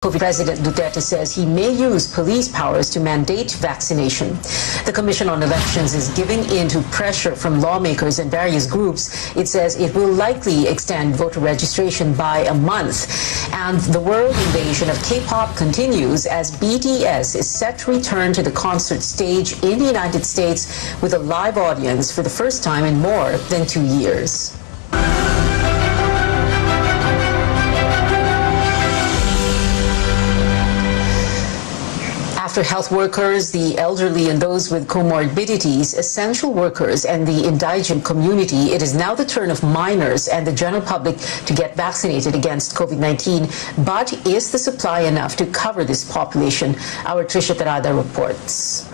President Duterte says he may use police powers to mandate vaccination. The Commission on Elections is giving in to pressure from lawmakers and various groups. It says it will likely extend voter registration by a month. And the world invasion of K-pop continues as BTS is set to return to the concert stage in the United States with a live audience for the first time in more than 2 years. After health workers, the elderly and those with comorbidities, essential workers, and the indigent community, it is now the turn of minors and the general public to get vaccinated against COVID-19. But is the supply enough to cover this population? Our Trisha Tarada reports.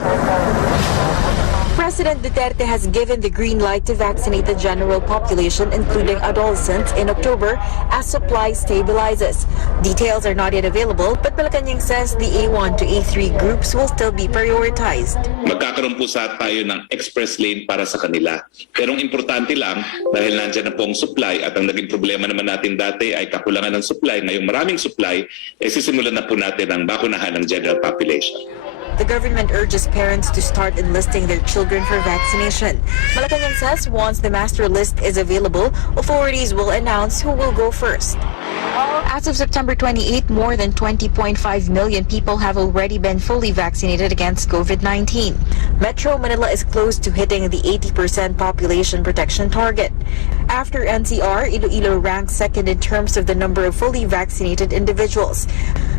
President Duterte has given the green light to vaccinate the general population, including adolescents, in October as supply stabilizes. Details are not yet available, but Malacanang says the A1 to A3 groups will still be prioritized. Magkakaroon po sa tayo ng express lane para sa kanila. Pero ang importante lang, dahil nandiyan na po ang supply at ang naging problema naman natin dati ay kakulangan ng supply, ngayong maraming supply, sisimulan na po natin ang bakunahan ng general population. The government urges parents to start enlisting their children for vaccination. Malacanang says once the master list is available, authorities will announce who will go first. As of September 28, more than 20.5 million people have already been fully vaccinated against COVID-19. Metro Manila is close to hitting the 80% population protection target. After NCR, Iloilo ranks second in terms of the number of fully vaccinated individuals.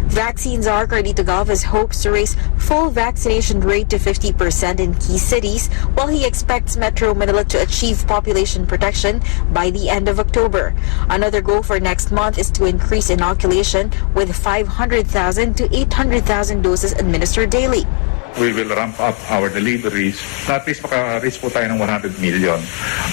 Vaccine czar Carlito Galvez hopes to raise full vaccination rate to 50% in key cities, while he expects Metro Manila to achieve population protection by the end of October. Another goal for next month is to increase inoculation with 500,000 to 800,000 doses administered daily. We will ramp up our deliveries na at least maka-reach po tayo ng 100 million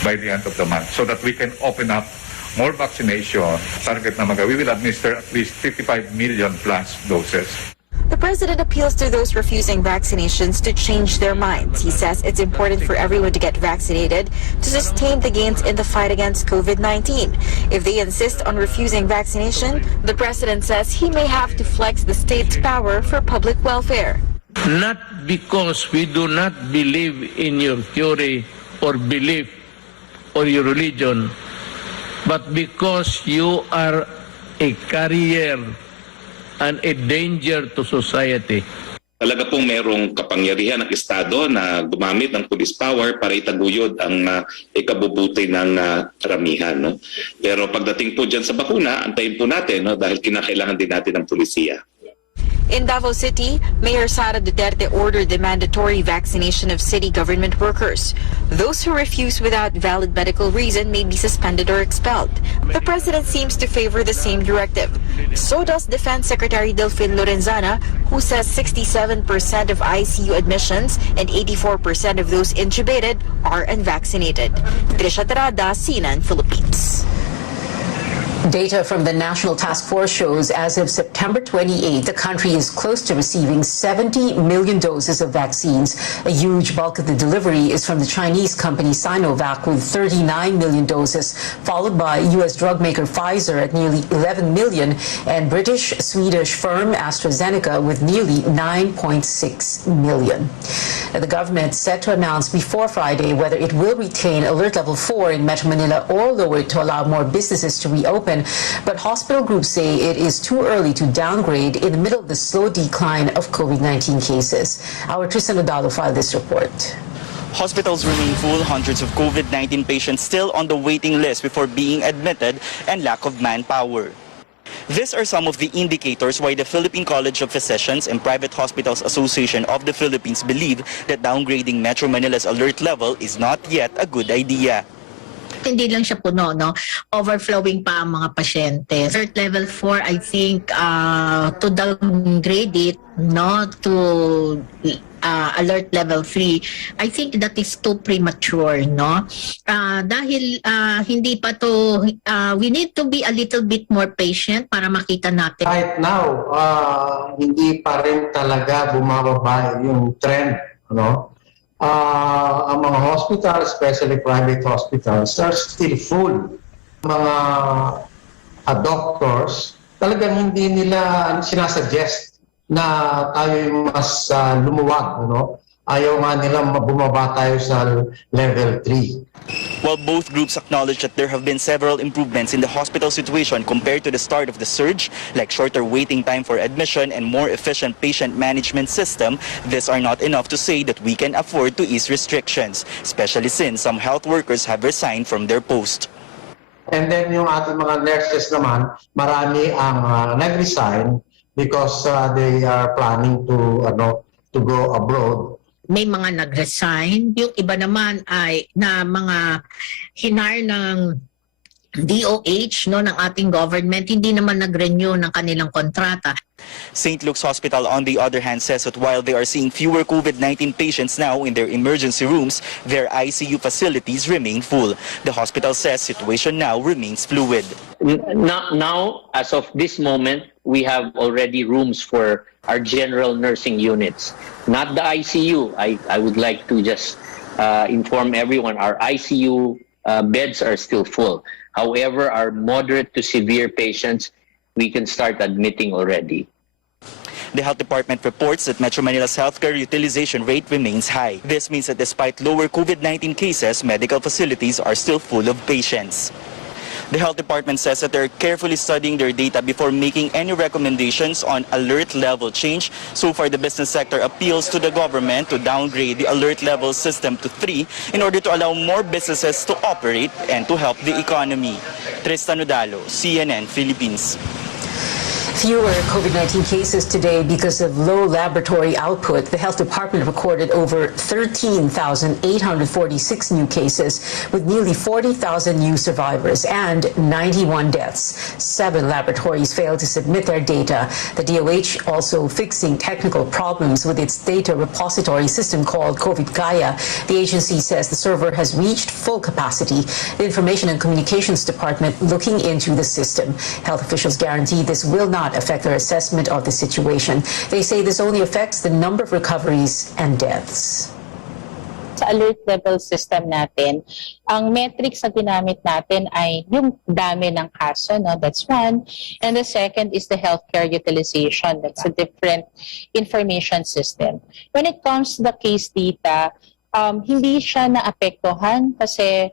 by the end of the month so that we can open up more vaccination. Target na we will administer at least 55 million plus doses. The president appeals to those refusing vaccinations to change their minds. He says it's important for everyone to get vaccinated to sustain the gains in the fight against COVID-19. If they insist on refusing vaccination, the president says he may have to flex the state's power for public welfare. Not because we do not believe in your theory or belief or your religion, but because you are a carrier and a danger to society. Talaga pong merong kapangyarihan ng Estado na gumamit ng police power para itaguyod ang ikabubuti ng karamihan. No? Pero pagdating po dyan sa bakuna, antayin po natin dahil kinakailangan din natin ng pulisiya. In Davao City, Mayor Sara Duterte ordered the mandatory vaccination of city government workers. Those who refuse without valid medical reason may be suspended or expelled. The president seems to favor the same directive. So does Defense Secretary Delfin Lorenzana, who says 67% of ICU admissions and 84% of those intubated are unvaccinated. Trisha Tarada, CNN, Philippines. Data from the National Task Force shows as of September 28, the country is close to receiving 70 million doses of vaccines. A huge bulk of the delivery is from the Chinese company Sinovac with 39 million doses, followed by U.S. drug maker Pfizer at nearly 11 million and British-Swedish firm AstraZeneca with nearly 9.6 million. The government set to announce before Friday whether it will retain Alert Level 4 in Metro Manila or lower it to allow more businesses to reopen. But hospital groups say it is too early to downgrade in the middle of the slow decline of COVID-19 cases. Our Tristan Odalo filed this report. Hospitals remain full, hundreds of COVID-19 patients still on the waiting list before being admitted, and lack of manpower. These are some of the indicators why the Philippine College of Physicians and Private Hospitals Association of the Philippines believe that downgrading Metro Manila's alert level is not yet a good idea. Hindi lang siya puno, no? Overflowing pa ang mga pasyente. Alert level 4, I think, to downgrade it, no, to alert level 3, I think that is too premature, no? Dahil hindi pa to, we need to be a little bit more patient para makita natin. Right now, hindi pa rin talaga bumababa yung trend, no? Ang mga hospitals, especially private hospitals, are still full. Mga doctors talagang hindi nila sinasuggest na tayo yung mas lumuwag. Ayaw nga nila bumaba tayo sa level 3. While both groups acknowledge that there have been several improvements in the hospital situation compared to the start of the surge, like shorter waiting time for admission and more efficient patient management system, these are not enough to say that we can afford to ease restrictions, especially since some health workers have resigned from their post. And then yung ating mga nurses naman, marami ang nag-resign because they are planning to go abroad. May mga nag-resign. Yung iba naman ay na mga hinar ng DOH, ng ating government, hindi naman nag-renew ng kanilang kontrata. St. Luke's Hospital, on the other hand, says that while they are seeing fewer COVID-19 patients now in their emergency rooms, their ICU facilities remain full. The hospital says situation now remains fluid. Now, as of this moment, we have already rooms for our general nursing units, not the ICU. I would like to just inform everyone our ICU beds are still full. However, our moderate to severe patients, we can start admitting already. The health department reports that Metro Manila's healthcare utilization rate remains high. This means that despite lower COVID-19 cases, medical facilities are still full of patients. The health department says that they're carefully studying their data before making any recommendations on alert level change. So far, the business sector appeals to the government to downgrade the alert level system to 3 in order to allow more businesses to operate and to help the economy. Tristan Udalo, CNN Philippines. Fewer COVID-19 cases today because of low laboratory output. The health department recorded over 13,846 new cases with nearly 40,000 new survivors and 91 deaths. 7 laboratories failed to submit their data. The DOH also fixing technical problems with its data repository system called COVID Kaya. The agency says the server has reached full capacity. The Information and Communications Department looking into the system. Health officials guarantee this will not affect their assessment of the situation. They say this only affects the number of recoveries and deaths. Sa alert level system natin, ang metrics na ginamit natin ay yung dami ng kaso, that's one. And the second is the healthcare utilization. That's a different information system. When it comes to the case data, hindi siya naapektuhan kasi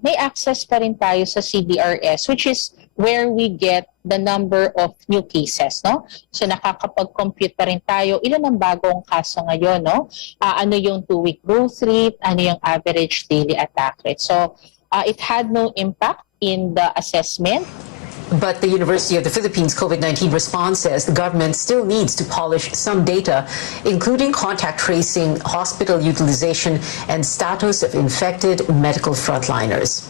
may access pa rin tayo sa CDRS, which is where we get the number of new cases, So nakakapag-compute pa rin tayo, ilan ang bagong kaso ngayon, ano yung 2-week growth rate, ano yung average daily attack rate. So it had no impact in the assessment. But the University of the Philippines COVID-19 response says the government still needs to polish some data, including contact tracing, hospital utilization, and status of infected medical frontliners.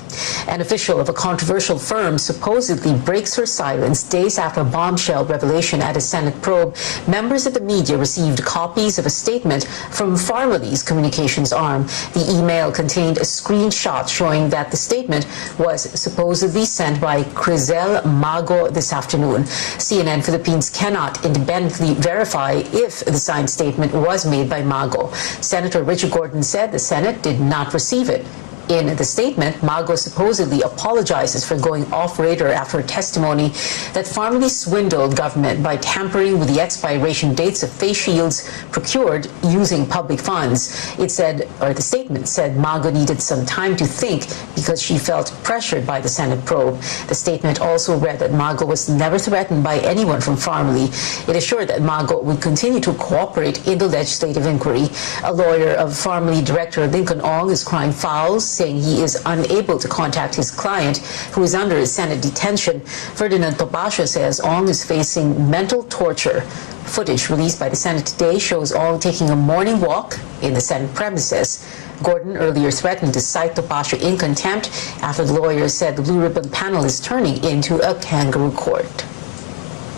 An official of a controversial firm supposedly breaks her silence days after a bombshell revelation at a Senate probe. Members of the media received copies of a statement from Pharmalee's communications arm. The email contained a screenshot showing that the statement was supposedly sent by Crizel Mago this afternoon. CNN Philippines cannot independently verify if the signed statement was made by Mago. Senator Richard Gordon said the Senate did not receive it. In the statement, Mago supposedly apologizes for going off-radar after a testimony that Pharmalee swindled government by tampering with the expiration dates of face shields procured using public funds. It said, or the statement said, Mago needed some time to think because she felt pressured by the Senate probe. The statement also read that Mago was never threatened by anyone from Pharmalee. It assured that Mago would continue to cooperate in the legislative inquiry. A lawyer of Pharmalee Director Lincoln Ong is crying foul, saying he is unable to contact his client, who is under Senate detention. Ferdinand Topacio says Ong is facing mental torture. Footage released by the Senate today shows Ong taking a morning walk in the Senate premises. Gordon earlier threatened to cite Topacio in contempt after the lawyer said the Blue Ribbon panel is turning into a kangaroo court.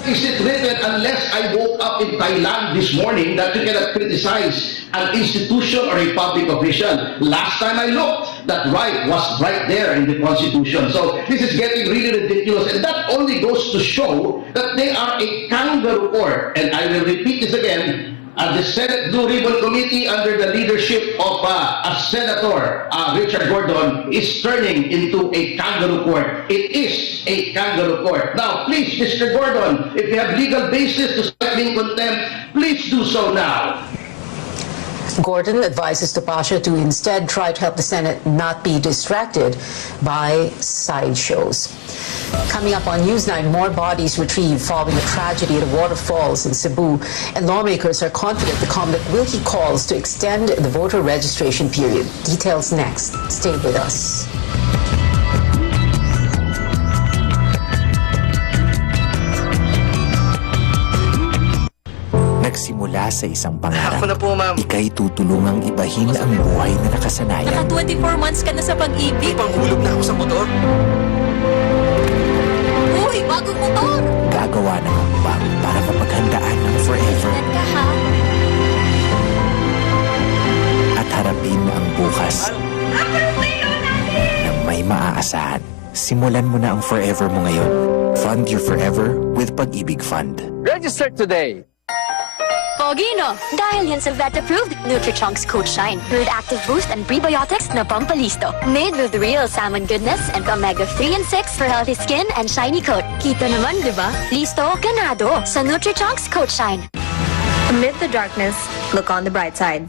Is it written unless I woke up in Thailand this morning that you cannot criticize an institution or a public official? Last time I looked, that right was right there in the Constitution. So this is getting really ridiculous, and that only goes to show that they are a kangaroo court. And I will repeat this again, the Senate Blue Ribbon Committee under the leadership of Senator Richard Gordon is turning into a kangaroo court. It is a kangaroo court. Now, please, Mr. Gordon, if you have legal basis to cite me in contempt, please do so now. Gordon advises Topacio to instead try to help the Senate not be distracted by sideshows. Coming up on Newsnight, more bodies retrieved following a tragedy at a waterfalls in Cebu, and lawmakers are confident the COMELEC will heed calls to extend the voter registration period. Details next. Stay with us. Nagsimula sa isang pangarap. Ako na po, ma'am. Ika'y tutulungang ibahin ang buhay na nakasanayan. Naka 24 months ka na sa pag-ibig. Panghulog na ako sa motor. Uy, bagong motor! Gagawa ng hakbang para mapaghandaan ng forever. Ka ha? At harapin ang bukas na may maaasahan. Simulan mo na ang forever mo ngayon. Fund your forever with Pag-ibig Fund. Register today. Pogino! Dahil yan sa vet-approved Nutrichunks Coach Shine. With active boost and prebiotics na pampalisto. Made with real salmon goodness and omega-3 and 6 for healthy skin and shiny coat. Kita naman, di ba? Listo, ganado sa Nutrichunks Coach Shine. Amid the darkness, look on the bright side.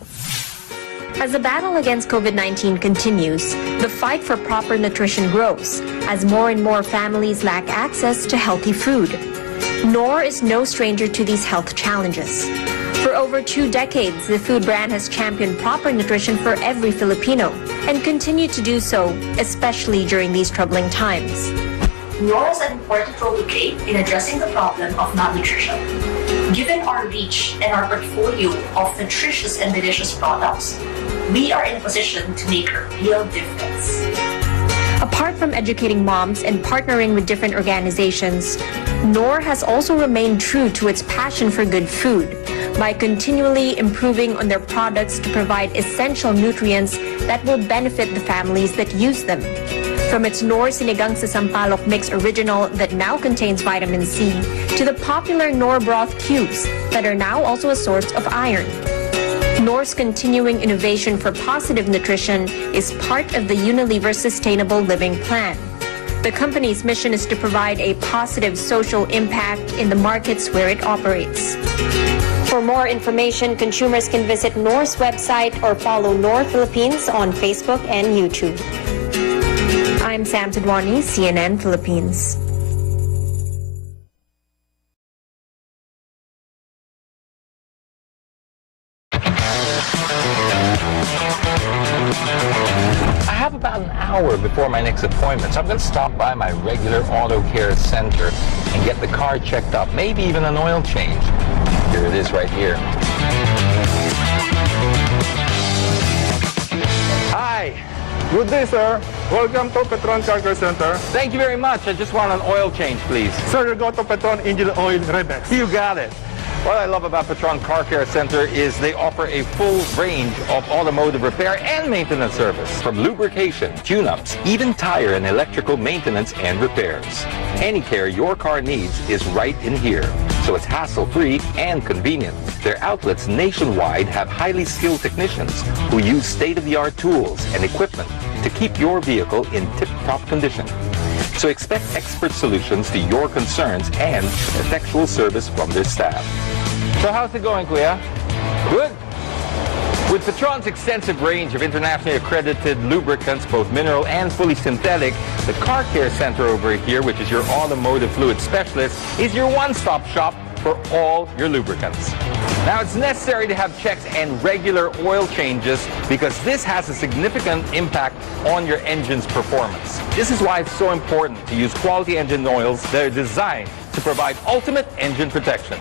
As the battle against COVID-19 continues, the fight for proper nutrition grows as more and more families lack access to healthy food. Knorr is no stranger to these health challenges. For over 2 decades, the food brand has championed proper nutrition for every Filipino and continue to do so, especially during these troubling times. Knorr has an important role to play in addressing the problem of malnutrition. Given our reach and our portfolio of nutritious and delicious products, we are in a position to make a real difference. Apart from educating moms and partnering with different organizations, Knorr has also remained true to its passion for good food by continually improving on their products to provide essential nutrients that will benefit the families that use them. From its Knorr Sinigang sa Sampalok Mix Original that now contains vitamin C, to the popular Knorr Broth Cubes that are now also a source of iron. Knorr's continuing innovation for positive nutrition is part of the Unilever Sustainable Living Plan. The company's mission is to provide a positive social impact in the markets where it operates. For more information, consumers can visit Knorr's website or follow Knorr Philippines on Facebook and YouTube. I'm Sam Tidwani, CNN Philippines. I have about an hour before my next appointment, so I'm going to stop by my regular auto care center and get the car checked up, maybe even an oil change. Here it is right here. Hi. Good day, sir. Welcome to Petron Car Care Center. Thank you very much. I just want an oil change, please. Sir, you go to Petron Engine Oil Redex. You got it. What I love about Petron Car Care Center is they offer a full range of automotive repair and maintenance service, from lubrication, tune-ups, even tire and electrical maintenance and repairs. Any care your car needs is right in here, so it's hassle-free and convenient. Their outlets nationwide have highly skilled technicians who use state-of-the-art tools and equipment to keep your vehicle in tip-top condition. So expect expert solutions to your concerns and effectual service from their staff. So how's it going, Kuya? Good. With Petron's extensive range of internationally accredited lubricants, both mineral and fully synthetic, the Car Care Center over here, which is your automotive fluid specialist, is your one-stop shop for all your lubricants. Now, it's necessary to have checks and regular oil changes because this has a significant impact on your engine's performance. This is why it's so important to use quality engine oils that are designed to provide ultimate engine protection.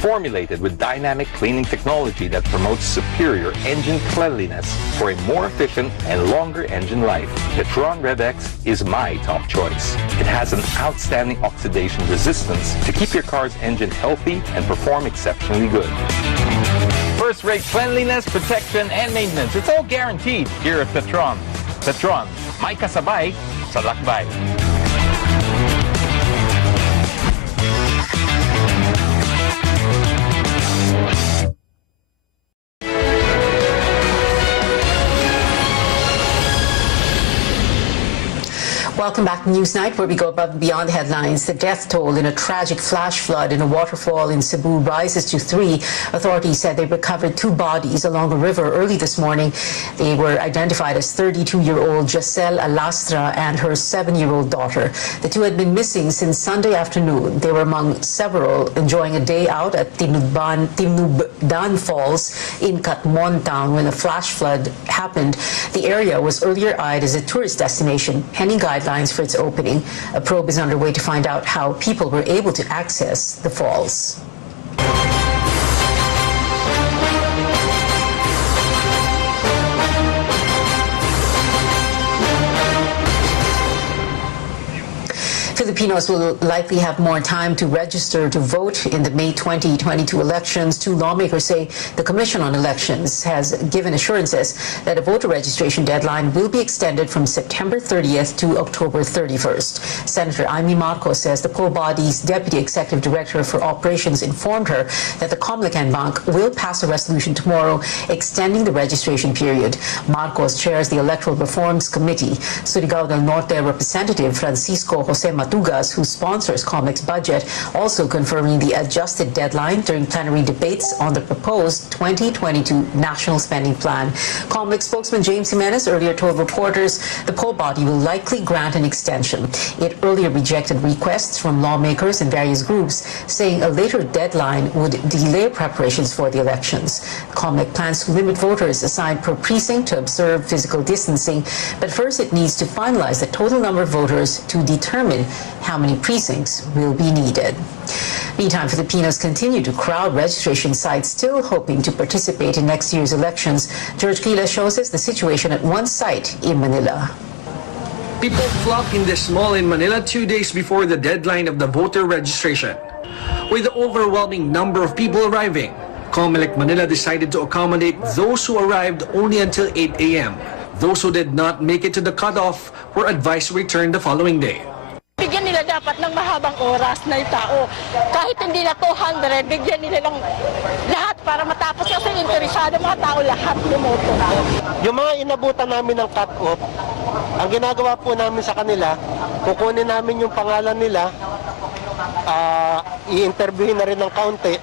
Formulated with dynamic cleaning technology that promotes superior engine cleanliness for a more efficient and longer engine life, Petron RevX is my top choice. It has an outstanding oxidation resistance to keep your car's engine healthy and perform exceptionally good. First-rate cleanliness, protection, and maintenance. It's all guaranteed here at Petron. Petron, may kasabay sa lakbay. Welcome back to Newsnight, where we go above and beyond the headlines. The death toll in a tragic flash flood in a waterfall in Cebu rises to 3. Authorities said they recovered 2 bodies along the river early this morning. They were identified as 32-year-old Giselle Alastra and her 7-year-old daughter. The 2 had been missing since Sunday afternoon. They were among several enjoying a day out at Tinubdan Falls in Katmon town when a flash flood happened. The area was earlier eyed as a tourist destination, pending guidelines for its opening. A probe is underway to find out how people were able to access the falls. Filipinos will likely have more time to register to vote in the May 2022 elections. 2 lawmakers say the Commission on Elections has given assurances that a voter registration deadline will be extended from September 30th to October 31st. Senator Amy Marcos says the poll body's Deputy Executive Director for Operations informed her that the Comlacan Bank will pass a resolution tomorrow extending the registration period. Marcos chairs the Electoral Reforms Committee. Surigao del Norte Representative Francisco Jose Matugas, who sponsors COMEX's budget, also confirming the adjusted deadline during plenary debates on the proposed 2022 National Spending Plan. COMEX spokesman James Jimenez earlier told reporters the poll body will likely grant an extension. It earlier rejected requests from lawmakers and various groups, saying a later deadline would delay preparations for the elections. COMEX plans to limit voters assigned per precinct to observe physical distancing, but first it needs to finalize the total number of voters to determine how many precincts will be needed. Meantime, Filipinos continue to crowd registration sites, still hoping to participate in next year's elections. George Quiles shows us the situation at one site in Manila. People flock in this mall in Manila 2 days before the deadline of the voter registration. With the overwhelming number of people arriving, COMELEC Manila decided to accommodate those who arrived only until 8 a.m. Those who did not make it to the cutoff were advised to return the following day. Bigyan nila dapat ng mahabang oras na yung tao. Kahit hindi na 200, bigyan nila ng lahat para matapos kasi interesado mga tao lahat lumoto. Yung mga inabutan namin ng cut-off, ang ginagawa po namin sa kanila, kukunin namin yung pangalan nila, i-interviewin na rin ng kaunti,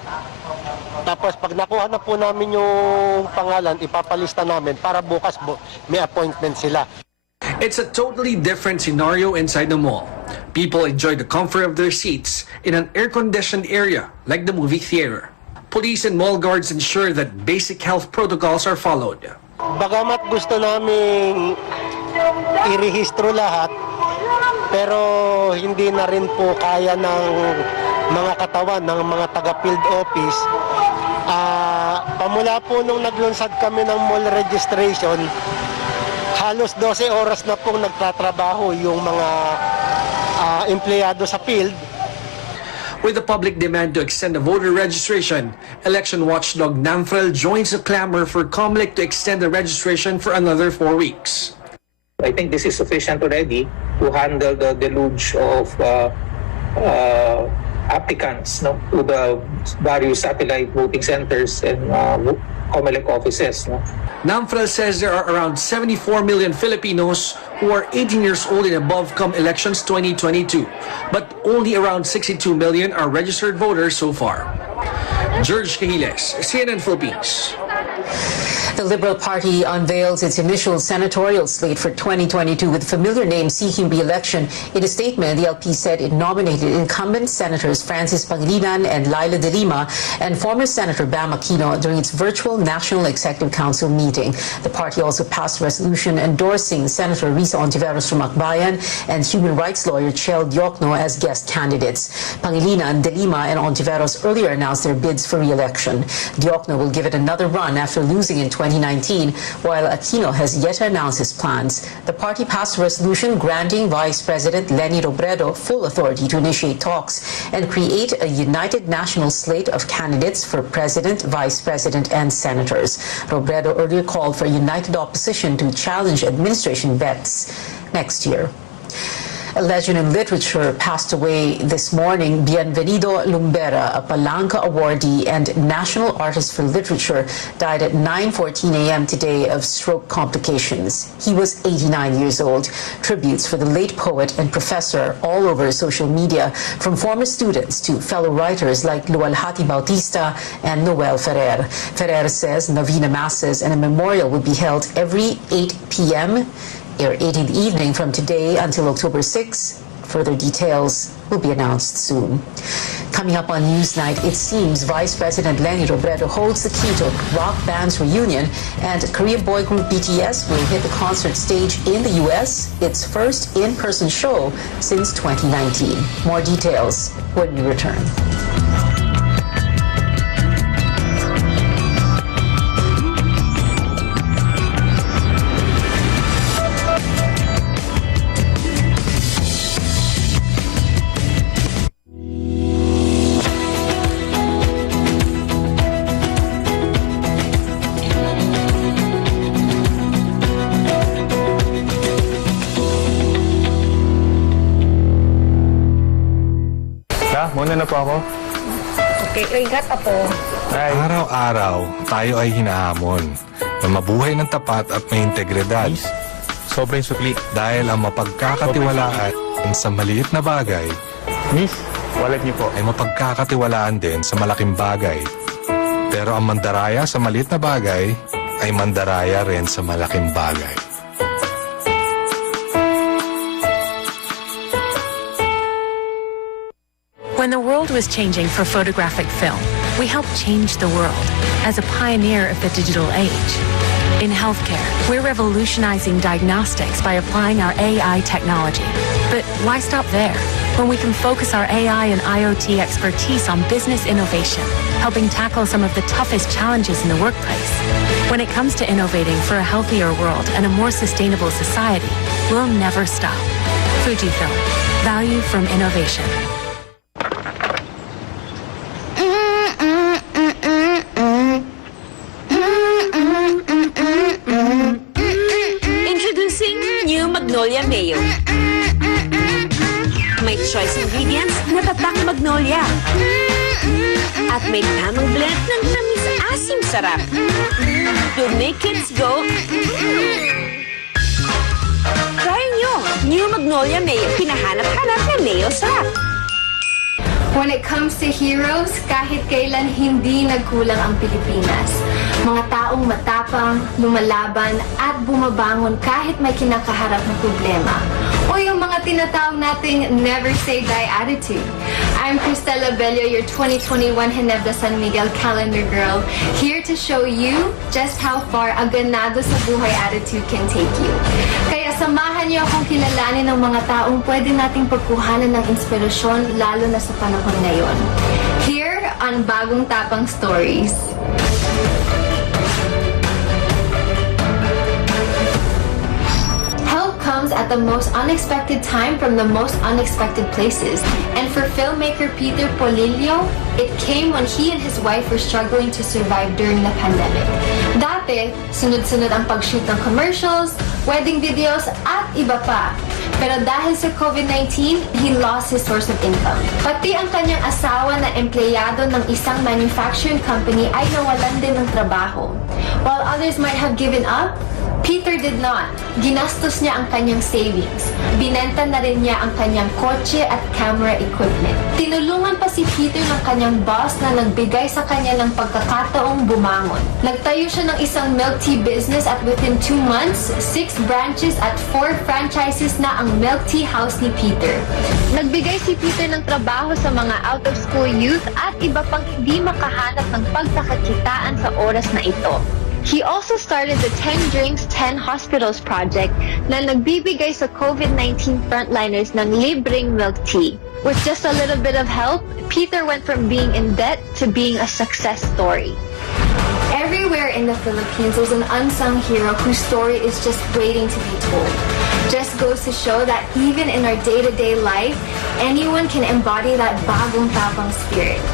tapos pag nakuha na po namin yung pangalan, ipapalista namin para bukas may appointment sila. It's a totally different scenario inside the mall. People enjoy the comfort of their seats in an air-conditioned area like the movie theater. Police and mall guards ensure that basic health protocols are followed. Bagamat gusto namin irehistro lahat, pero hindi na rin po kaya ng mga katawan ng mga taga-field office. Pamula po nung naglunsad kami ng mall registration, halos 12 oras na pong nagtatrabaho yung mga empleyado sa field. With the public demand to extend the voter registration, election watchdog NAMFREL joins the clamor for COMELEC to extend the registration for another 4 weeks. I think this is sufficient already to handle the deluge of applicants to the various satellite voting centers and COMELEC offices. NAMFREL says there are around 74 million Filipinos who are 18 years old and above come elections 2022, but only around 62 million are registered voters so far. George Quiles, CNN Philippines. The Liberal Party unveils its initial senatorial slate for 2022 with familiar names seeking re-election. In a statement, the LP said it nominated incumbent Senators Francis Pangilinan and Laila de Lima and former Senator Bam Aquino during its virtual National Executive Council meeting. The party also passed a resolution endorsing Senator Risa Ontiveros from Akbayan and human rights lawyer Chel Diokno as guest candidates. Pangilinan, de Lima, and Ontiveros earlier announced their bids for re-election. Diokno will give it another run after losing in 2019, while Aquino has yet to announce his plans. The party passed a resolution granting Vice President Leni Robredo full authority to initiate talks and create a united national slate of candidates for President, Vice President, and Senators. Robredo earlier called for a united opposition to challenge administration bets next year. A legend in literature passed away this morning. Bienvenido Lumbera, a Palanca awardee and National Artist for Literature, died at 9:14 a.m. today of stroke complications. He was 89 years old. Tributes for the late poet and professor all over social media, from former students to fellow writers like Lualhati Bautista and Noel Ferrer. Ferrer says novena masses and a memorial will be held every 8 p.m. or 8 in the evening from today until October 6. Further details will be announced soon. Coming up on Newsnight, it seems Vice President Leni Robredo holds the key to rock band's reunion, and Korean boy group BTS will hit the concert stage in the U.S., its first in-person show since 2019. More details when we return. Muna na po ako. Okay, ingat po. Araw-araw, tayo ay hinahamon na mabuhay ng tapat at may integridad. Sobrang sukli. Dahil ang mapagkakatiwalaan sa maliit na bagay, Miss, wallet niyo po. ay mapagkakatiwalaan din sa malaking bagay. Pero ang mandaraya sa maliit na bagay ay mandaraya rin sa malaking bagay. When the world was changing for photographic film, we helped change the world as a pioneer of the digital age. In healthcare, we're revolutionizing diagnostics by applying our AI technology. But why stop there when we can focus our AI and IoT expertise on business innovation, helping tackle some of the toughest challenges in the workplace? When it comes to innovating for a healthier world and a more sustainable society, we'll never stop. Fujifilm, value from innovation. Magnolia Mayo. May choice ingredients na tatak Magnolia. At may tamang blend ng tamis-asim sarap. To make kids go, try nyo! New Magnolia Mayo. Pinahanap-hanap na mayo sarap. When it comes to heroes, kahit kailan hindi nagkulang ang Pilipinas. Mga taong matapang, lumalaban, at bumabangon kahit may kinakaharap na problema. O yung mga tinatawag nating never say die attitude. I'm Cristela Bello, your 2021 Ginebra San Miguel Calendar Girl, here to show you just how far a ganado sa buhay attitude can take you. Kaya samahan niyo akong kilalanin ng mga taong pwede nating pagkuhanan ng inspirasyon, lalo na sa panahon ngayon. Here on Bagong Tapang Stories. Comes at the most unexpected time from the most unexpected places. And for filmmaker Peter Polillo, it came when he and his wife were struggling to survive during the pandemic. Dati, sunod-sunod ang pag-shoot ng commercials, wedding videos, at iba pa. Pero dahil sa COVID-19, he lost his source of income. Pati ang kanyang asawa na empleyado ng isang manufacturing company ay nawalan din ng trabaho. While others might have given up, Peter did not. Ginastos niya ang kanyang savings. Binenta na rin niya ang kanyang kotse at camera equipment. Tinulungan pa si Peter ng kanyang boss na nagbigay sa kanya ng pagkakataong bumangon. Nagtayo siya ng isang milk tea business at within 2 months, 6 branches at 4 franchises na ang milk tea house ni Peter. Nagbigay si Peter ng trabaho sa mga out-of-school youth at iba pang hindi makahanap ng pagkakakitaan sa oras na ito. He also started the 10 Drinks, 10 Hospitals project na nagbibigay sa COVID-19 frontliners ng libreng milk tea. With just a little bit of help, Peter went from being in debt to being a success story. Everywhere in the Philippines, there's an unsung hero whose story is just waiting to be told. Just goes to show that even in our day-to-day life, anyone can embody that bagong tapang spirit.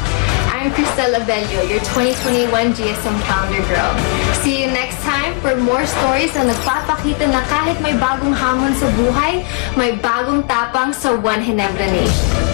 I'm Cristela Bello, your 2021 GSM Calendar Girl. See you next time for more stories na nagpapakita na kahit may bagong hamon sa buhay, may bagong tapang sa One Ginebra Nation.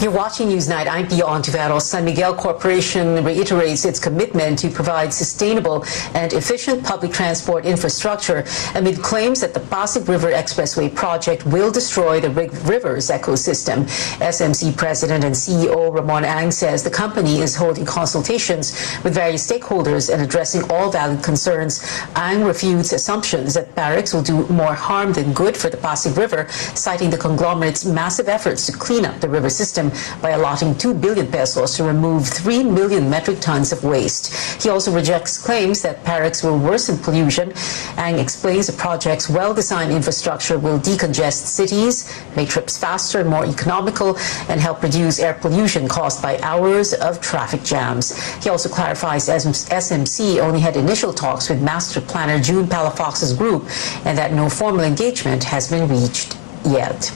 You're watching Newsnight. I'm Pia Ontiveros. San Miguel Corporation reiterates its commitment to provide sustainable and efficient public transport infrastructure amid claims that the Pasig River Expressway project will destroy the river's ecosystem. SMC President and CEO Ramon Ang says the company is holding consultations with various stakeholders and addressing all valid concerns. Ang refutes assumptions that Parex will do more harm than good for the Pasig River, citing the conglomerate's massive efforts to clean up the river system by allotting 2 billion pesos to remove 3 million metric tons of waste. He also rejects claims that Parex will worsen pollution. Ang explains the project's well-designed infrastructure will decongest cities, make trips faster and more economical, and help reduce air pollution caused by hours of traffic jams. He also clarifies SMC only had initial talks with Master Planner June Palafox's group and that no formal engagement has been reached yet.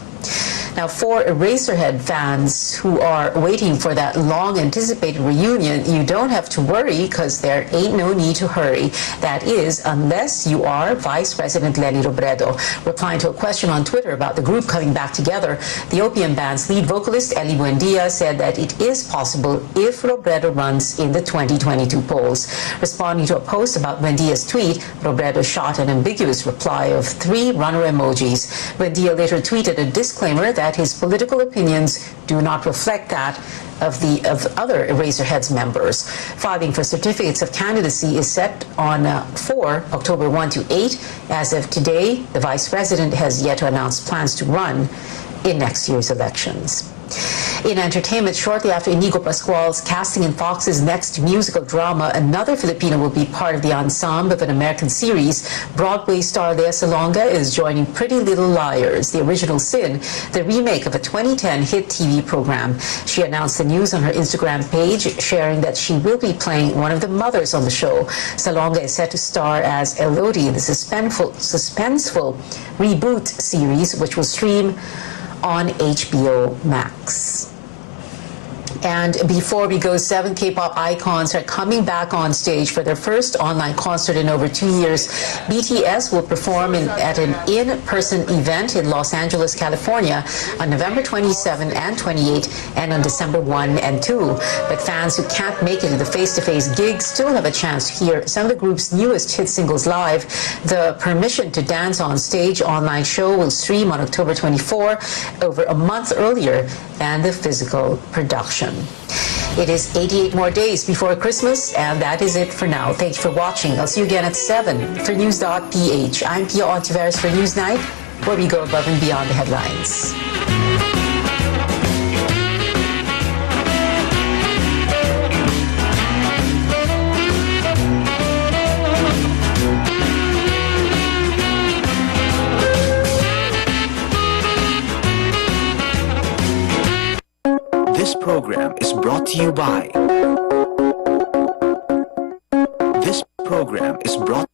Now, for Eraserhead fans who are waiting for that long-anticipated reunion, you don't have to worry because there ain't no need to hurry. That is, unless you are Vice President Leni Robredo. Replying to a question on Twitter about the group coming back together, the Opium Band's lead vocalist, Eli Buendia, said that it is possible if Robredo runs in the 2022 polls. Responding to a post about Buendia's tweet, Robredo shot an ambiguous reply of 3 runner emojis. Buendia later tweeted a disclaimer that his political opinions do not reflect that of other Eraserheads members. Filing for certificates of candidacy is set on for October 1 to 8. As of today, the Vice President has yet to announce plans to run in next year's elections. In entertainment, shortly after Inigo Pascual's casting in Fox's next musical drama, another Filipino will be part of the ensemble of an American series. Broadway star Lea Salonga is joining Pretty Little Liars, the original Sin, the remake of a 2010 hit TV program. She announced the news on her Instagram page, sharing that she will be playing one of the mothers on the show. Salonga is set to star as Elodie in the suspenseful reboot series, which will stream on HBO Max. And before we go, 7 K-pop icons are coming back on stage for their first online concert in over 2 years. BTS will perform at an in-person event in Los Angeles, California on November 27 and 28 and on December 1 and 2. But fans who can't make it to the face-to-face gigs still have a chance to hear some of the group's newest hit singles live. The Permission to Dance on Stage online show will stream on October 24, over a month earlier than the physical production. It is 88 more days before Christmas, and that is it for now. Thank you for watching. I'll see you again at 7 for News.ph. I'm Pia Ontiveros for Newsnight, where we go above and beyond the headlines. This program is brought to you by... This program is brought...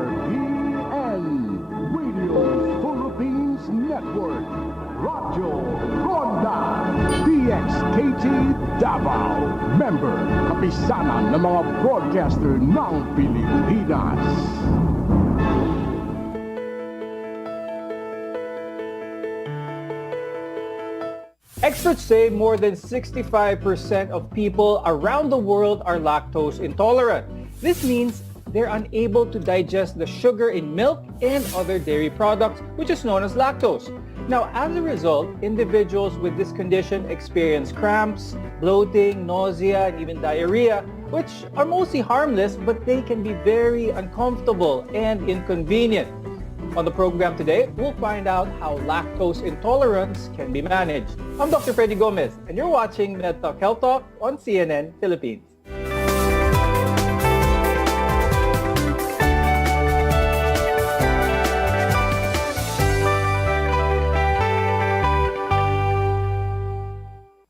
RPN Radio Philippines Network, Radyo Ronda, DXKT Davao, member, kapisanan ng mga broadcaster ng Pilipinas. Experts say more than 65% of people around the world are lactose intolerant. This means they're unable to digest the sugar in milk and other dairy products, which is known as lactose. Now, as a result, individuals with this condition experience cramps, bloating, nausea, and even diarrhea, which are mostly harmless, but they can be very uncomfortable and inconvenient. On the program today, we'll find out how lactose intolerance can be managed. I'm Dr. Freddy Gomez, and you're watching MedTalk Health Talk on CNN Philippines.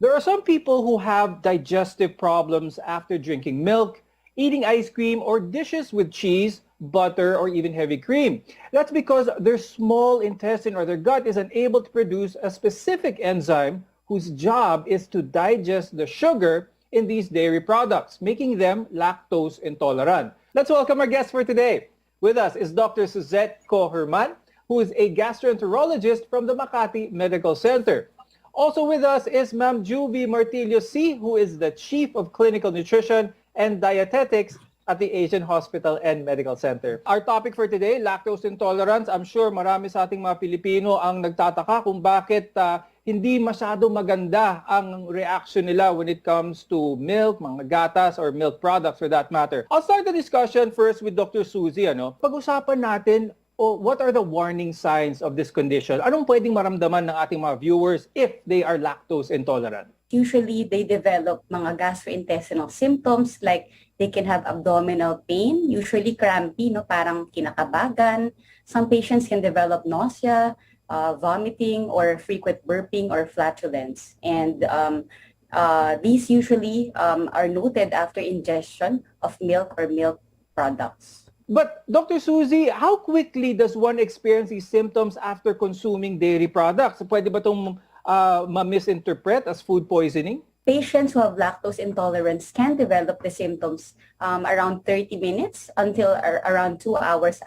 There are some people who have digestive problems after drinking milk, eating ice cream, or dishes with cheese, butter, or even heavy cream. That's because their small intestine or their gut is unable to produce a specific enzyme whose job is to digest the sugar in these dairy products, making them lactose intolerant. Let's welcome our guest for today. With us is Dr. Suzette Co-Herman, who is a gastroenterologist from the Makati Medical Center. Also with us is Ma'am Juvie Martillo C., who is the Chief of Clinical Nutrition and Dietetics at the Asian Hospital and Medical Center. Our topic for today, lactose intolerance. I'm sure marami sa ating mga Pilipino ang nagtataka kung bakit hindi masyado maganda ang reaction nila when it comes to milk, mga gatas, or milk products for that matter. I'll start the discussion first with Dr. Suzy. Pag-usapan natin, what are the warning signs of this condition? Anong pwedeng maramdaman ng ating mga viewers if they are lactose intolerant? Usually, they develop mga gastrointestinal symptoms like they can have abdominal pain, usually crampy, parang kinakabagan. Some patients can develop nausea, vomiting, or frequent burping or flatulence. And these usually are noted after ingestion of milk or milk products. But Dr. Suzy, how quickly does one experience these symptoms after consuming dairy products? Pwede ba itong ma-misinterpret as food poisoning? Patients who have lactose intolerance can develop the symptoms around 30 minutes until around 2 hours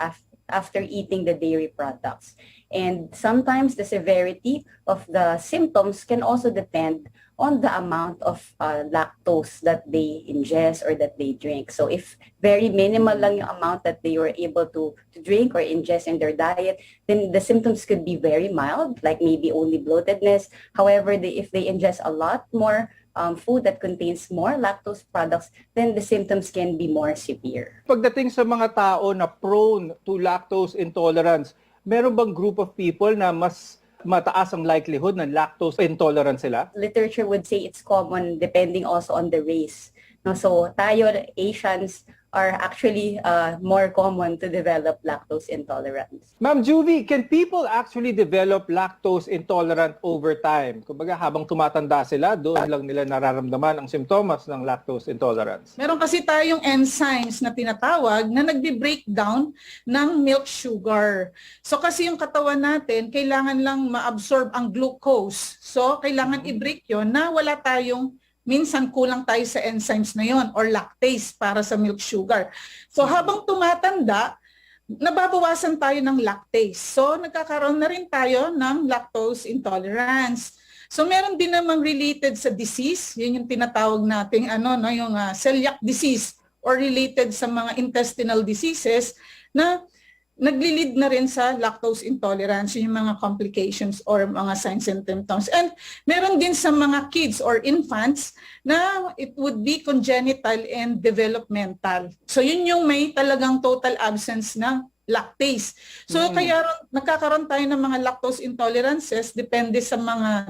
after eating the dairy products. And sometimes the severity of the symptoms can also depend on the amount of lactose that they ingest or that they drink. So if very minimal lang yung amount that they were able to drink or ingest in their diet, then the symptoms could be very mild, like maybe only bloatedness. However, if they ingest a lot more food that contains more lactose products, then the symptoms can be more severe. Pagdating sa mga tao na prone to lactose intolerance, meron bang group of people na mas mataas ang likelihood na lactose intolerant sila? Literature would say it's common depending also on the race. So tayo, Asians, are actually more common to develop lactose intolerance. Ma'am Juvie, can people actually develop lactose intolerant over time? Kumbaga habang tumatanda sila, doon lang nila nararamdaman ang simptomas ng lactose intolerance. Meron kasi tayong enzymes na tinatawag na nagbe-breakdown ng milk sugar. So kasi yung katawan natin, kailangan lang ma-absorb ang glucose. So kailangan i-break yun na wala tayong minsan kulang tayo sa enzymes na yon or lactase para sa milk sugar. So habang tumatanda, nababawasan tayo ng lactase. So nagkakaroon na rin tayo ng lactose intolerance. So meron din namang related sa disease, yun yung tinatawag nating yung celiac disease or related sa mga intestinal diseases na nagli-lead na rin sa lactose intolerance, yung mga complications or mga signs and symptoms. And meron din sa mga kids or infants na it would be congenital and developmental. So yun yung may talagang total absence ng lactase. So kaya nagkakaroon tayo ng mga lactose intolerances depende sa mga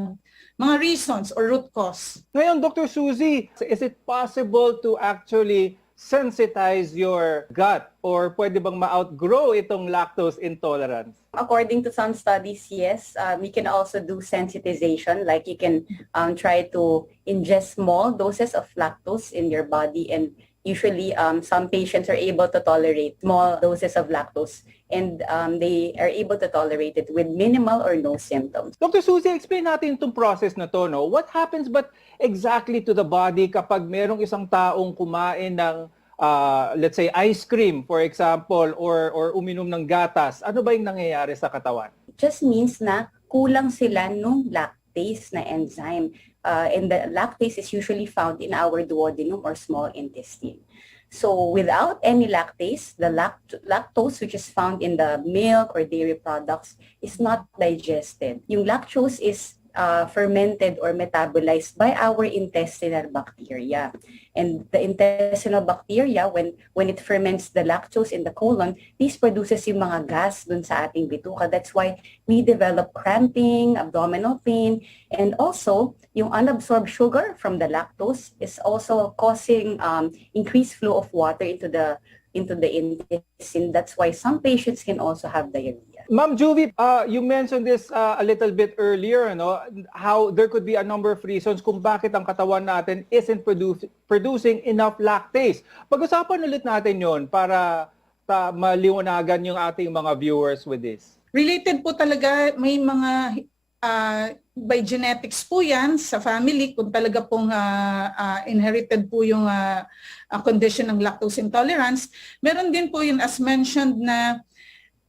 reasons or root cause. Ngayon, Dr. Suzy, is it possible to actually sensitize your gut or pwede bang ma-outgrow itong lactose intolerance? According to some studies, yes, we can also do sensitization, like you can try to ingest small doses of lactose in your body, and usually some patients are able to tolerate small doses of lactose and they are able to tolerate it with minimal or no symptoms. Dr. Suzy, explain natin itong process na to, no? What happens but exactly to the body kapag merong isang taong kumain ng let's say ice cream, for example, or uminom ng gatas? Ano ba yung nangyayari sa katawan? It just means na kulang sila nung lactase na enzyme. And the lactase is usually found in our duodenum or small intestine. So without any lactase, the lactose which is found in the milk or dairy products is not digested. Yung lactose is fermented or metabolized by our intestinal bacteria. And the intestinal bacteria, when it ferments the lactose in the colon, this produces yung mga gas dun sa ating bituka. That's why we develop cramping, abdominal pain, and also yung unabsorbed sugar from the lactose is also causing increased flow of water into the intestine. That's why some patients can also have diarrhea. Ma'am Juvie, you mentioned this a little bit earlier, how there could be a number of reasons kung bakit ang katawan natin isn't producing enough lactase. Pag-usapan ulit natin yon para maliwanagan yung ating mga viewers with this. Related po talaga, may mga by genetics po yan sa family, kung talaga pong inherited po yung condition ng lactose intolerance. Meron din po yun as mentioned na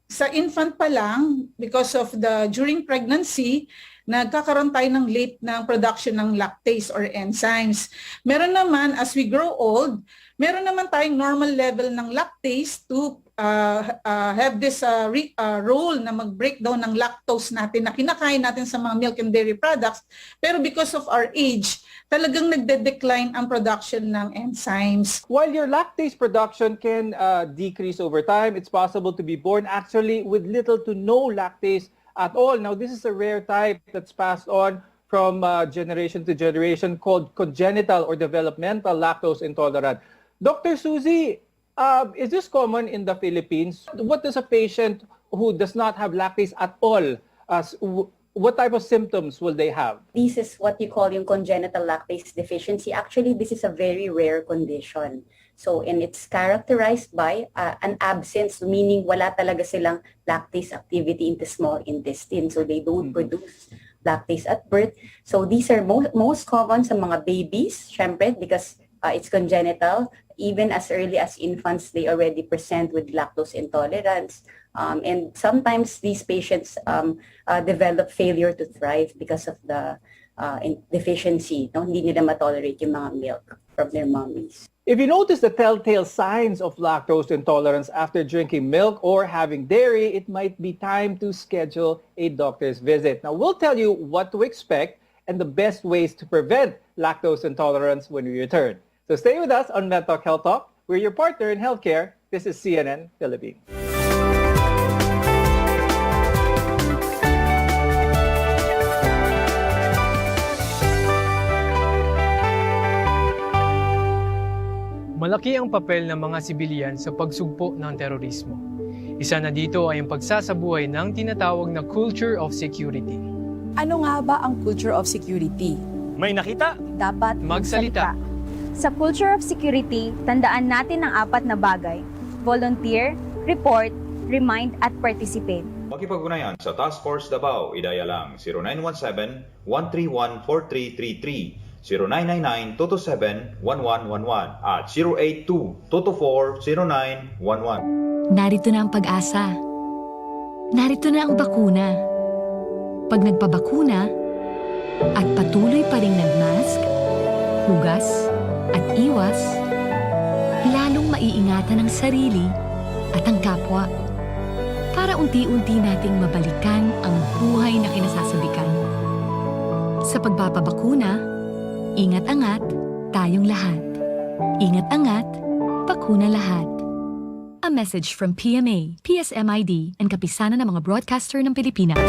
sa infant pa lang, because of during pregnancy, nagkakaroon tayo ng late ng production ng lactase or enzymes. Meron naman, as we grow old, meron naman tayong normal level ng lactase to have this role na mag-breakdown ng lactose natin na kinakain natin sa mga milk and dairy products. Pero because of our age, talagang nagde-decline ang production ng enzymes. While your lactase production can decrease over time, it's possible to be born actually with little to no lactase at all. Now, this is a rare type that's passed on from generation to generation called congenital or developmental lactose intolerant. Dr. Susie, is this common in the Philippines? What does a patient who does not have lactase at all, what type of symptoms will they have? This is what you call yung congenital lactase deficiency. Actually, this is a very rare condition. So, and it's characterized by an absence, meaning wala talaga silang lactase activity in the small intestine. So, they don't produce lactase at birth. So, these are most common sa mga babies, syempre, because it's congenital. Even as early as infants, they already present with lactose intolerance. And sometimes these patients develop failure to thrive because of the deficiency. No? Hindi nila matolerate yung mga milk from their mommies. If you notice the telltale signs of lactose intolerance after drinking milk or having dairy, it might be time to schedule a doctor's visit. Now, we'll tell you what to expect and the best ways to prevent lactose intolerance when we return. So stay with us on MedTalk Health Talk. We're your partner in healthcare. This is CNN Philippines. Malaki ang papel ng mga sibilyan sa pagsugpo ng terorismo. Isa na dito ay ang pagsasabuhay ng tinatawag na culture of security. Ano nga ba ang culture of security? May nakita? Dapat magsalita. Sa culture of security, tandaan natin ang 4 na bagay: volunteer, report, remind, at participate. Makipag-ugnayan sa Task Force Davao, idaya lang 0917-131-4333, 0999-227-1111 at 082-224-0911. Narito na ang pag-asa. Narito na ang bakuna. Pag nagpabakuna at patuloy pa ring nagmask, hugas at iwas, lalong maiingatan ang sarili at ang kapwa para unti-unti nating mabalikan ang buhay na kinasasabikan. Sa pagpapabakuna, ingat-angat tayong lahat. Ingat-angat, bakuna lahat. A message from PMA, PSMID, and kapisanan ng mga broadcaster ng Pilipinas.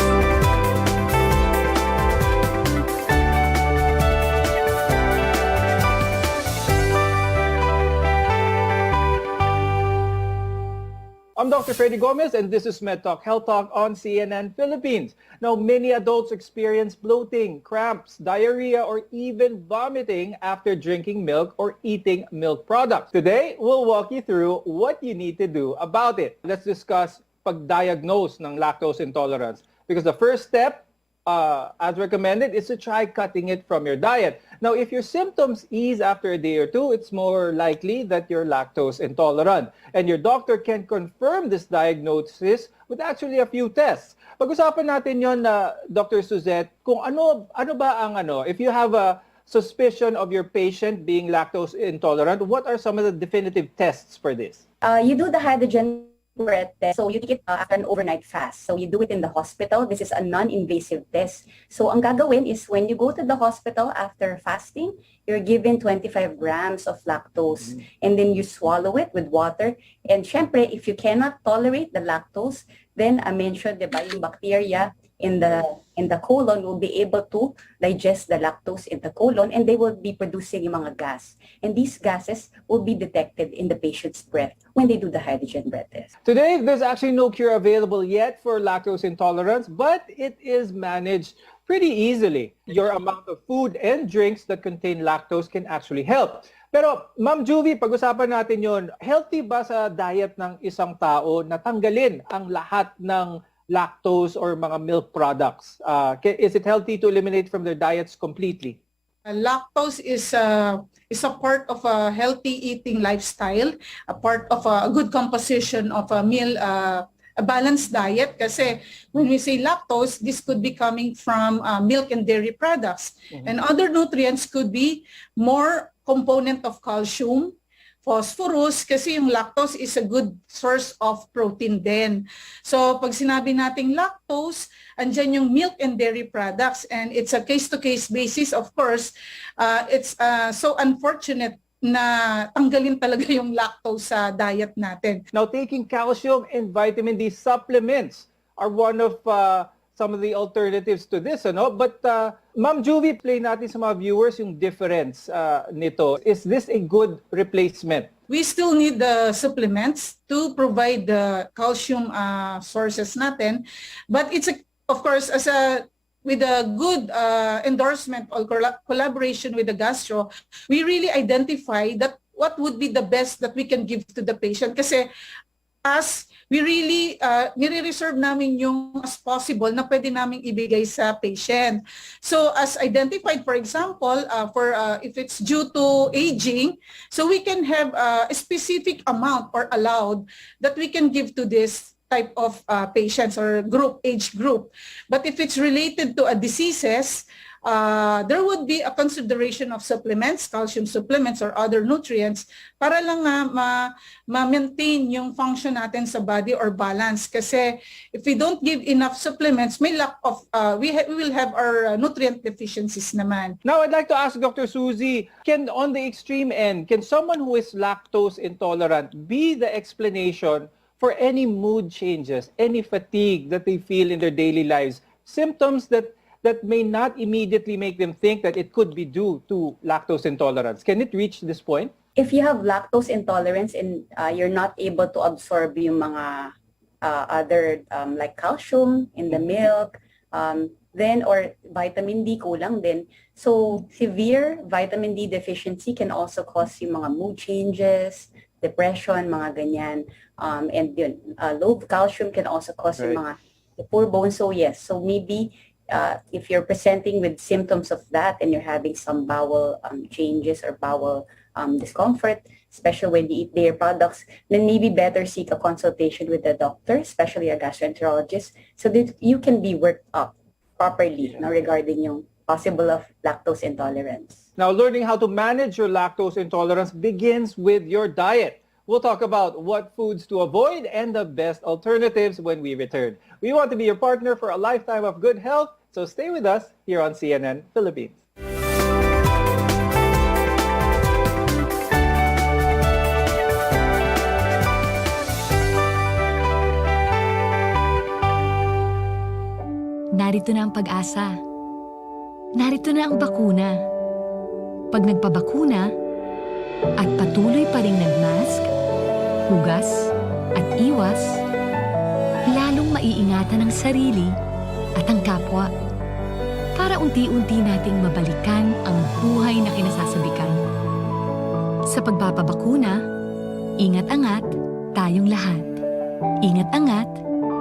I'm Dr. Freddy Gomez, and this is MedTalk Health Talk on CNN Philippines. Now, many adults experience bloating, cramps, diarrhea, or even vomiting after drinking milk or eating milk products. Today, we'll walk you through what you need to do about it. Let's discuss pag-diagnose ng lactose intolerance, because the first step, as recommended, is to try cutting it from your diet. Now, if your symptoms ease after a day or two, it's more likely that you're lactose intolerant. And your doctor can confirm this diagnosis with actually a few tests. Pag-usapan natin yon na Dr. Suzette, kung ano ba ang if you have suspicion of your patient being lactose intolerant, what are some of the definitive tests for this? You do the hydrogen breath test. So you take it after an overnight fast. So you do it in the hospital. This is a non-invasive test. So ang gagawin is when you go to the hospital after fasting, you're given 25 grams of lactose and then you swallow it with water. And syempre, if you cannot tolerate the lactose, then I mentioned, diba, yung bacteria in the colon will be able to digest the lactose in the colon and they will be producing yung mga gas. And these gases will be detected in the patient's breath when they do the hydrogen breath test. Today, there's actually no cure available yet for lactose intolerance, but it is managed pretty easily. Your amount of food and drinks that contain lactose can actually help. Pero, Ma'am Juvie, pag-usapan natin yon. Healthy ba sa diet ng isang tao na tanggalin ang lahat ng lactose or mga milk products? Is it healthy to eliminate from their diets completely? Lactose is a part of a healthy eating lifestyle, a part of a good composition of a meal, a balanced diet. Kasi when we say lactose, this could be coming from milk and dairy products. And other nutrients could be more component of calcium, phosphorus, kasi yung lactose is a good source of protein din. So pag sinabi nating lactose, andyan yung milk and dairy products, and it's a case-to-case basis, of course. It's so unfortunate na tanggalin talaga yung lactose sa diet natin. Now, taking calcium and vitamin D supplements are one of some of the alternatives to this, ano? But Ma'am Juvie, play natin sa mga viewers yung difference nito. Is this a good replacement? We still need the supplements to provide the calcium sources natin. But it's, of course, with a good endorsement or collaboration with the gastro, we really identify that what would be the best that we can give to the patient. Kasi as we really nire-reserve namin yung as possible na pwede namin ibigay sa patient. So as identified, for example, if it's due to aging, so we can have a specific amount or allowed that we can give to this type of patients or age group. But if it's related to diseases, there would be a consideration of supplements, calcium supplements or other nutrients para lang ma-maintain yung function natin sa body or balance. Kasi if we don't give enough supplements, may lack of, we will have our nutrient deficiencies naman. Now, I'd like to ask Dr. Suzy, on the extreme end, can someone who is lactose intolerant be the explanation for any mood changes, any fatigue that they feel in their daily lives, symptoms that may not immediately make them think that it could be due to lactose intolerance? Can it reach this point? If you have lactose intolerance and you're not able to absorb yung mga other like calcium in the milk, then or vitamin D kulang din. So severe vitamin D deficiency can also cause yung mga mood changes, depression, mga ganyan. And yun, low calcium can also cause yung mga poor bones. So yes, so maybe if you're presenting with symptoms of that and you're having some bowel changes or bowel discomfort, especially when you eat dairy products, then maybe better seek a consultation with a doctor, especially a gastroenterologist, so that you can be worked up properly regarding yung possible of lactose intolerance. Now, learning how to manage your lactose intolerance begins with your diet. We'll talk about what foods to avoid and the best alternatives when we return. We want to be your partner for a lifetime of good health, so stay with us here on CNN Philippines. Narito na ang pag-asa. Narito na ang bakuna. Pag nagpabakuna at patuloy pa ring nagmask, hugas at iwas, lalong maiingatan ang sarili at ang kapwa para unti-unti nating mabalikan ang buhay na kinasasabikan. Sa pagpapabakuna, ingat-angat tayong lahat. Ingat-angat,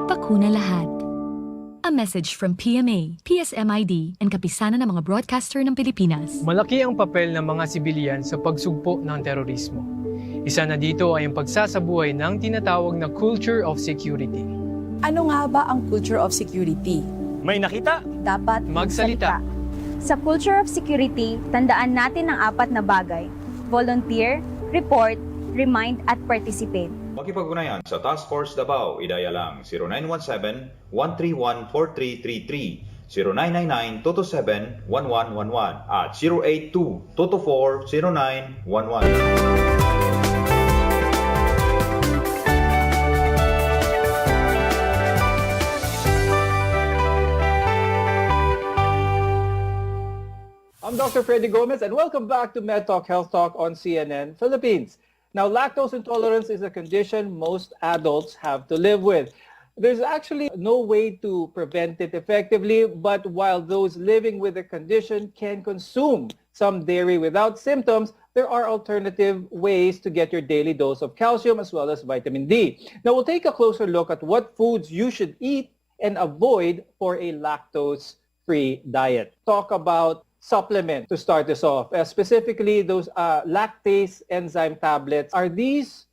bakuna lahat. A message from PMA, PSMID, and kapisanan ng mga broadcaster ng Pilipinas. Malaki ang papel ng mga sibilyan sa pagsugpo ng terorismo. Isa na dito ay ang pagsasabuhay ng tinatawag na culture of security. Ano nga ba ang culture of security? May nakita? Dapat magsalita. Sa culture of security, tandaan natin ang 4 na bagay: volunteer, report, remind, at participate. Makipag-ugnayan sa Task Force Davao, idaya lang 0917-131-4333, 0999-227-1111 at 082-224-0911. I'm Dr. Freddy Gomez, and welcome back to MedTalk Health Talk on CNN Philippines. Now, lactose intolerance is a condition most adults have to live with. There's actually no way to prevent it effectively, but while those living with the condition can consume some dairy without symptoms, there are alternative ways to get your daily dose of calcium as well as vitamin D. Now, we'll take a closer look at what foods you should eat and avoid for a lactose-free diet. Talk about supplement to start this off, specifically those lactase enzyme tablets. Are these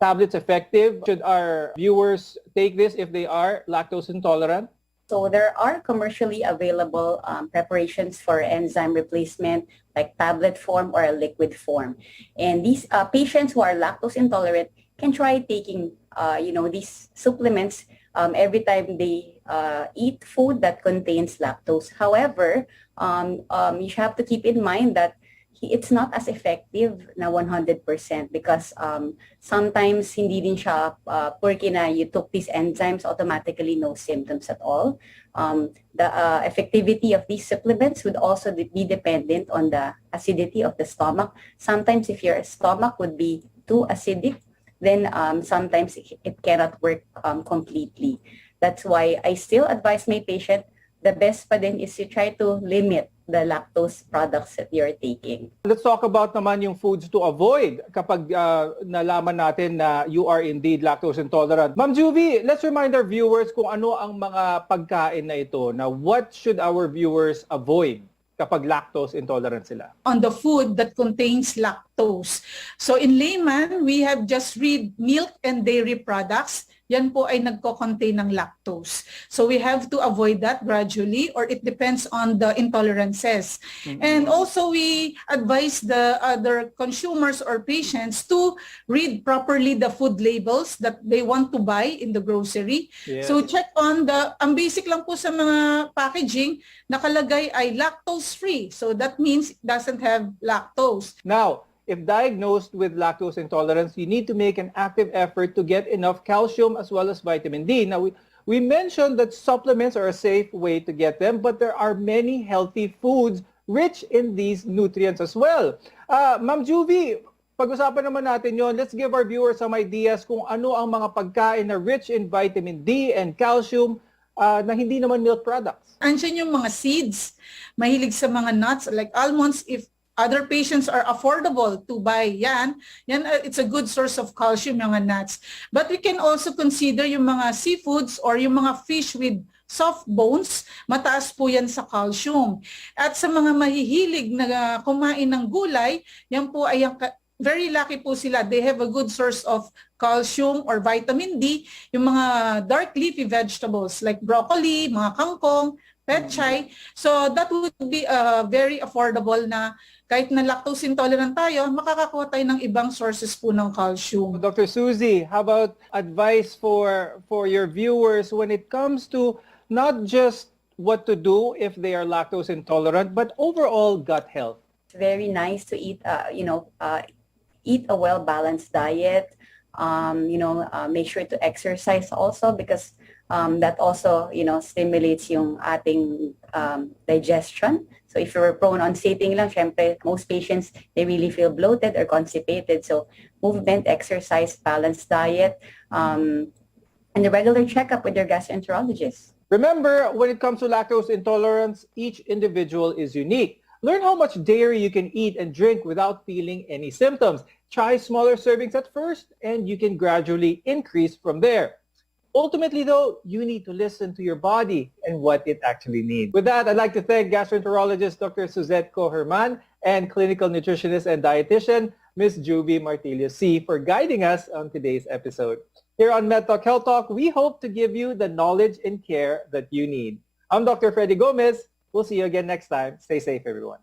tablets effective? Should our viewers take this if they are lactose intolerant? So there are commercially available preparations for enzyme replacement, like tablet form or a liquid form. And these patients who are lactose intolerant can try taking, these supplements every time they eat food that contains lactose. However, you have to keep in mind that it's not as effective na 100% because sometimes hindi din siya porque na you took these enzymes automatically no symptoms at all. The effectivity of these supplements would also be dependent on the acidity of the stomach. Sometimes if your stomach would be too acidic, then sometimes it cannot work completely. That's why I still advise my patient, the best pa din is to try to limit the lactose products that you're taking. Let's talk about naman yung foods to avoid kapag nalaman natin na you are indeed lactose intolerant. Ma'am Juvie, let's remind our viewers kung ano ang mga pagkain na ito. Now, what should our viewers avoid kapag lactose intolerant sila? On the food that contains lactose. So in layman, we have just read milk and dairy products. Yan po ay nagko-contain ng lactose. So we have to avoid that gradually, or it depends on the intolerances. And also we advise the other consumers or patients to read properly the food labels that they want to buy in the grocery. Yes. So check on ang basic lang po sa mga packaging, nakalagay ay lactose-free. So that means it doesn't have lactose. Now, if diagnosed with lactose intolerance, you need to make an active effort to get enough calcium as well as vitamin D. Now, we mentioned that supplements are a safe way to get them, but there are many healthy foods rich in these nutrients as well. Ma'am Juvie, pag-usapan naman natin yon. Let's give our viewers some ideas kung ano ang mga pagkain na rich in vitamin D and calcium na hindi naman milk products. Andiyan yung mga seeds, mahilig sa mga nuts like almonds. If other patients are affordable to buy yan it's a good source of calcium, yung mga nuts. But we can also consider yung mga seafoods or yung mga fish with soft bones, mataas po yan sa calcium. At sa mga mahihilig na kumain ng gulay, yan po ay very lucky po sila. They have a good source of calcium or vitamin D, yung mga dark leafy vegetables like broccoli, mga kangkong, petchay. So that would be very affordable na kahit na lactose intolerant tayo, makakakuha tayo ng ibang sources po ng calcium. Dr. Susie, how about advice for your viewers when it comes to not just what to do if they are lactose intolerant, but overall gut health? It's very nice to eat, eat a well-balanced diet. Make sure to exercise also because that also, stimulates yung ating digestion. So if you're prone on sitting lang, syempre, most patients, they really feel bloated or constipated. So movement, exercise, balanced diet, and a regular checkup with your gastroenterologist. Remember, when it comes to lactose intolerance, each individual is unique. Learn how much dairy you can eat and drink without feeling any symptoms. Try smaller servings at first, and you can gradually increase from there. Ultimately, though, you need to listen to your body and what it actually needs. With that, I'd like to thank gastroenterologist Dr. Suzette Coherman and clinical nutritionist and dietitian Ms. Juvie Martillo-C for guiding us on today's episode. Here on MedTalk Health Talk, we hope to give you the knowledge and care that you need. I'm Dr. Freddy Gomez. We'll see you again next time. Stay safe, everyone.